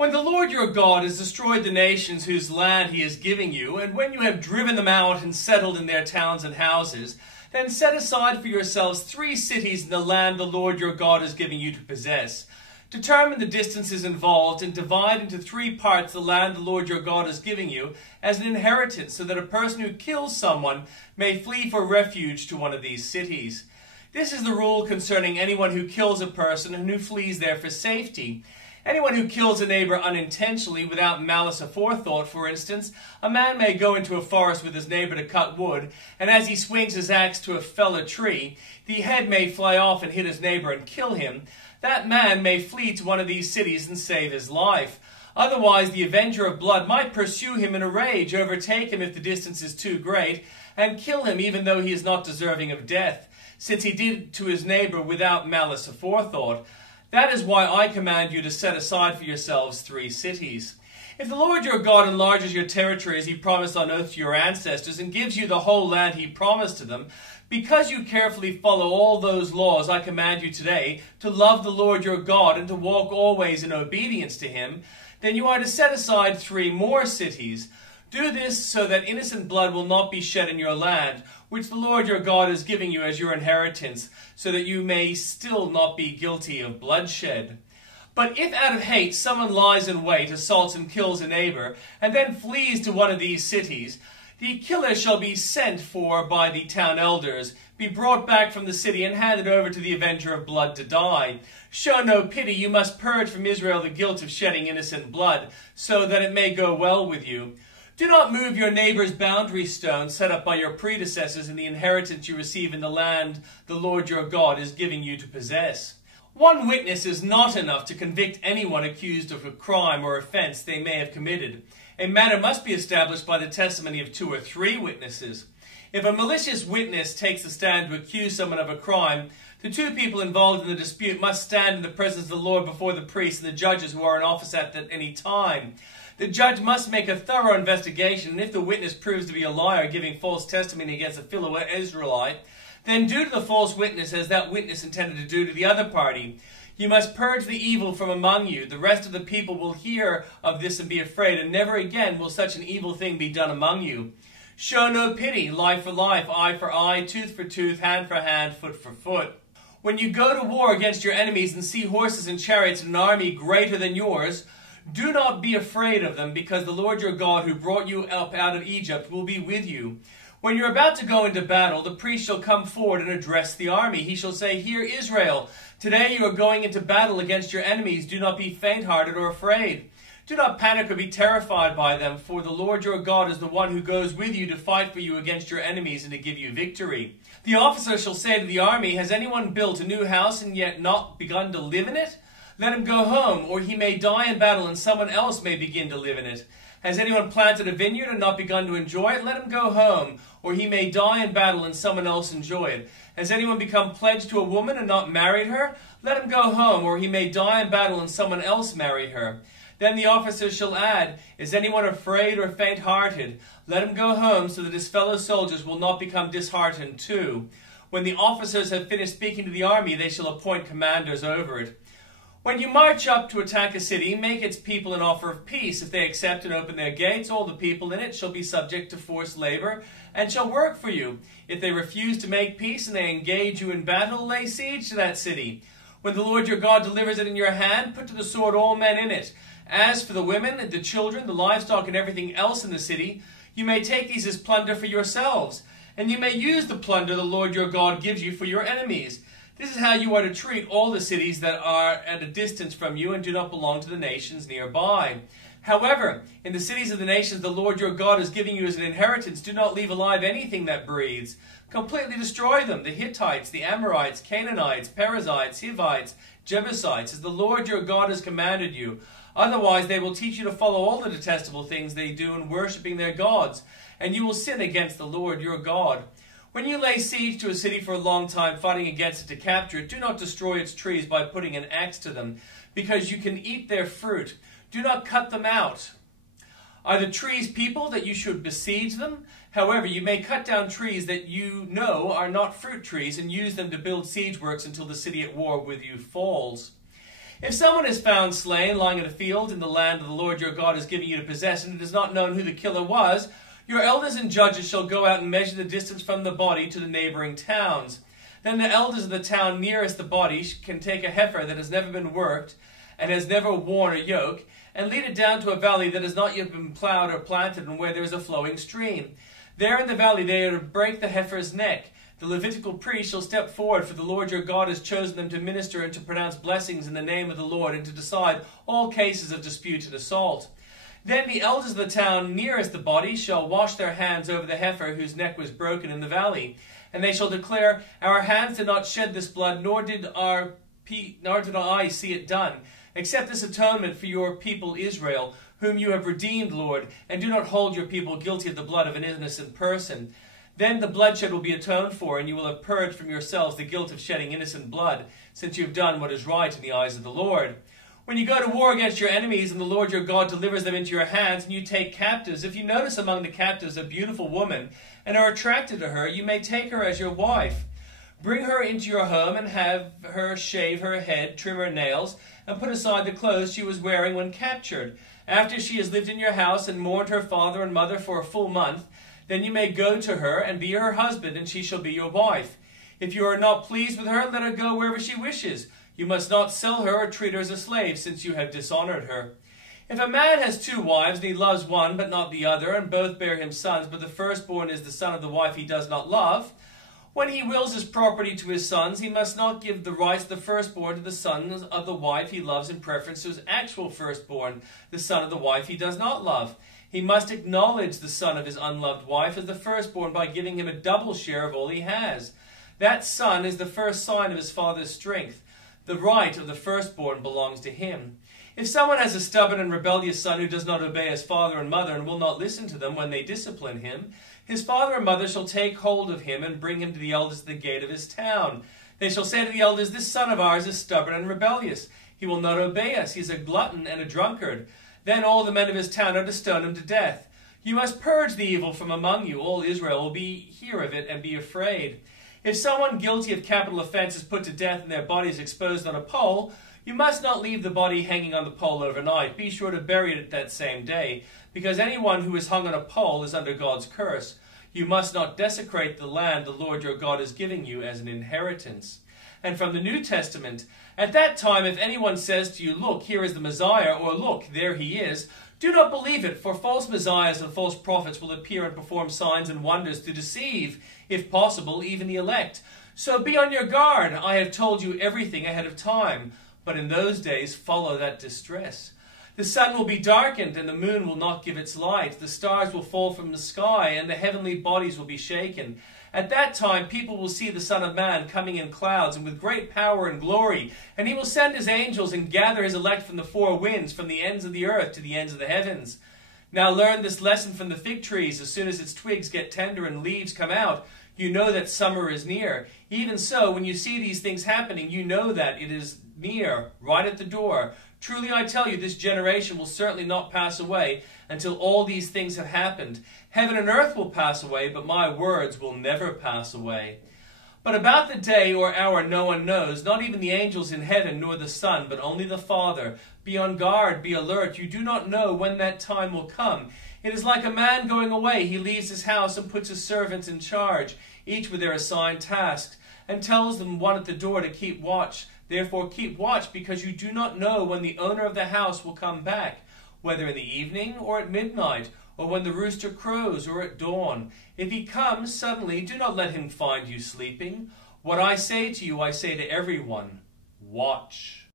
When the Lord your God has destroyed the nations whose land he is giving you, and when you have driven them out and settled in their towns and houses, then set aside for yourselves 3 cities in the land the Lord your God is giving you to possess. Determine the distances involved and divide into 3 parts the land the Lord your God is giving you as an inheritance, so that a person who kills someone may flee for refuge to one of these cities. This is the rule concerning anyone who kills a person and who flees there for safety. Anyone who kills a neighbor unintentionally, without malice aforethought, for instance, a man may go into a forest with his neighbor to cut wood, and as he swings his axe to fell a tree, the head may fly off and hit his neighbor and kill him. That man may flee to one of these cities and save his life. Otherwise, the avenger of blood might pursue him in a rage, overtake him if the distance is too great, and kill him even though he is not deserving of death, since he did to his neighbor without malice aforethought. That is why I command you to set aside for yourselves 3 cities. If the Lord your God enlarges your territory as he promised on oath to your ancestors, and gives you the whole land he promised to them, because you carefully follow all those laws I command you today, to love the Lord your God and to walk always in obedience to him, then you are to set aside 3 more cities. Do this so that innocent blood will not be shed in your land, which the Lord your God is giving you as your inheritance, so that you may still not be guilty of bloodshed. But if out of hate someone lies in wait, assaults and kills a neighbor, and then flees to one of these cities, the killer shall be sent for by the town elders, be brought back from the city, and handed over to the avenger of blood to die. Show no pity. You must purge from Israel the guilt of shedding innocent blood, so that it may go well with you. Do not move your neighbor's boundary stone set up by your predecessors in the inheritance you receive in the land the Lord your God is giving you to possess. 1 witness is not enough to convict anyone accused of a crime or offense they may have committed. A matter must be established by the testimony of 2 or 3 witnesses. If a malicious witness takes the stand to accuse someone of a crime, the 2 people involved in the dispute must stand in the presence of the Lord before the priests and the judges who are in office at any time. The judge must make a thorough investigation, and if the witness proves to be a liar, giving false testimony against a fellow Israelite, then do to the false witness as that witness intended to do to the other party. You must purge the evil from among you. The rest of the people will hear of this and be afraid, and never again will such an evil thing be done among you. Show no pity, life for life, eye for eye, tooth for tooth, hand for hand, foot for foot. When you go to war against your enemies and see horses and chariots and an army greater than yours, do not be afraid of them, because the Lord your God, who brought you up out of Egypt, will be with you. When you are about to go into battle, the priest shall come forward and address the army. He shall say, Hear Israel, today you are going into battle against your enemies. Do not be faint-hearted or afraid. Do not panic or be terrified by them, for the Lord your God is the one who goes with you to fight for you against your enemies and to give you victory. The officer shall say to the army, Has anyone built a new house and yet not begun to live in it? Let him go home, or he may die in battle and someone else may begin to live in it. Has anyone planted a vineyard and not begun to enjoy it? Let him go home, or he may die in battle and someone else enjoy it. Has anyone become pledged to a woman and not married her? Let him go home, or he may die in battle and someone else marry her. Then the officer shall add, Is anyone afraid or faint-hearted? Let him go home, so that his fellow soldiers will not become disheartened too. When the officers have finished speaking to the army, they shall appoint commanders over it. When you march up to attack a city, make its people an offer of peace. If they accept and open their gates, all the people in it shall be subject to forced labor and shall work for you. If they refuse to make peace and they engage you in battle, lay siege to that city. When the Lord your God delivers it in your hand, put to the sword all men in it. As for the women, the children, the livestock, and everything else in the city, you may take these as plunder for yourselves, and you may use the plunder the Lord your God gives you for your enemies. This is how you are to treat all the cities that are at a distance from you and do not belong to the nations nearby. However, in the cities of the nations the Lord your God is giving you as an inheritance, do not leave alive anything that breathes. Completely destroy them, the Hittites, the Amorites, Canaanites, Perizzites, Hivites, Jebusites, as the Lord your God has commanded you. Otherwise they will teach you to follow all the detestable things they do in worshipping their gods, and you will sin against the Lord your God. When you lay siege to a city for a long time, fighting against it to capture it, do not destroy its trees by putting an axe to them, because you can eat their fruit. Do not cut them out. Are the trees people that you should besiege them? However, you may cut down trees that you know are not fruit trees and use them to build siege works until the city at war with you falls. If someone is found slain, lying in a field in the land of the Lord your God is giving you to possess, and it is not known who the killer was, your elders and judges shall go out and measure the distance from the body to the neighboring towns. Then the elders of the town nearest the body can take a heifer that has never been worked and has never worn a yoke, and lead it down to a valley that has not yet been plowed or planted and where there is a flowing stream. There in the valley they are to break the heifer's neck. The Levitical priest shall step forward, for the Lord your God has chosen them to minister and to pronounce blessings in the name of the Lord and to decide all cases of dispute and assault. Then the elders of the town nearest the body shall wash their hands over the heifer whose neck was broken in the valley. And they shall declare, Our hands did not shed this blood, nor did I see it done, except this atonement for your people Israel, whom you have redeemed, Lord, and do not hold your people guilty of the blood of an innocent person. Then the bloodshed will be atoned for, and you will have purged from yourselves the guilt of shedding innocent blood, since you have done what is right in the eyes of the Lord. When you go to war against your enemies, and the Lord your God delivers them into your hands, and you take captives, if you notice among the captives a beautiful woman, and are attracted to her, you may take her as your wife. Bring her into your home, and have her shave her head, trim her nails, and put aside the clothes she was wearing when captured. After she has lived in your house and mourned her father and mother for a full month, then you may go to her and be her husband, and she shall be your wife. If you are not pleased with her, let her go wherever she wishes. You must not sell her or treat her as a slave, since you have dishonored her. If a man has 2 wives, and he loves one but not the other, and both bear him sons, but the firstborn is the son of the wife he does not love, when he wills his property to his sons, he must not give the rights of the firstborn to the sons of the wife he loves in preference to his actual firstborn, the son of the wife he does not love. He must acknowledge the son of his unloved wife as the firstborn by giving him a double share of all he has. That son is the first sign of his father's strength. The right of the firstborn belongs to him. If someone has a stubborn and rebellious son who does not obey his father and mother and will not listen to them when they discipline him, his father and mother shall take hold of him and bring him to the elders at the gate of his town. They shall say to the elders, This son of ours is stubborn and rebellious. He will not obey us. He is a glutton and a drunkard. Then all the men of his town are to stone him to death. You must purge the evil from among you. All Israel will hear of it and be afraid. If someone guilty of capital offense is put to death and their body is exposed on a pole, you must not leave the body hanging on the pole overnight. Be sure to bury it that same day, because anyone who is hung on a pole is under God's curse. You must not desecrate the land the Lord your God is giving you as an inheritance. And from the New Testament, at that time if anyone says to you, Look, here is the Messiah, or Look, there he is, do not believe it, for false messiahs and false prophets will appear and perform signs and wonders to deceive, if possible, even the elect. So be on your guard. I have told you everything ahead of time. But in those days follow that distress. The sun will be darkened, and the moon will not give its light. The stars will fall from the sky, and the heavenly bodies will be shaken. At that time people will see the Son of Man coming in clouds and with great power and glory. And he will send his angels and gather his elect from the 4 winds, from the ends of the earth to the ends of the heavens. Now learn this lesson from the fig trees. As soon as its twigs get tender and leaves come out, you know that summer is near. Even so, when you see these things happening, you know that it is near, right at the door. Truly I tell you, this generation will certainly not pass away until all these things have happened. Heaven and earth will pass away, but my words will never pass away. But about the day or hour no one knows, not even the angels in heaven, nor the Son, but only the Father. Be on guard, be alert. You do not know when that time will come. It is like a man going away. He leaves his house and puts his servants in charge, each with their assigned tasks, and tells them one at the door to keep watch. Therefore keep watch, because you do not know when the owner of the house will come back, whether in the evening or at midnight, or when the rooster crows or at dawn. If he comes suddenly, do not let him find you sleeping. What I say to you, I say to everyone, watch.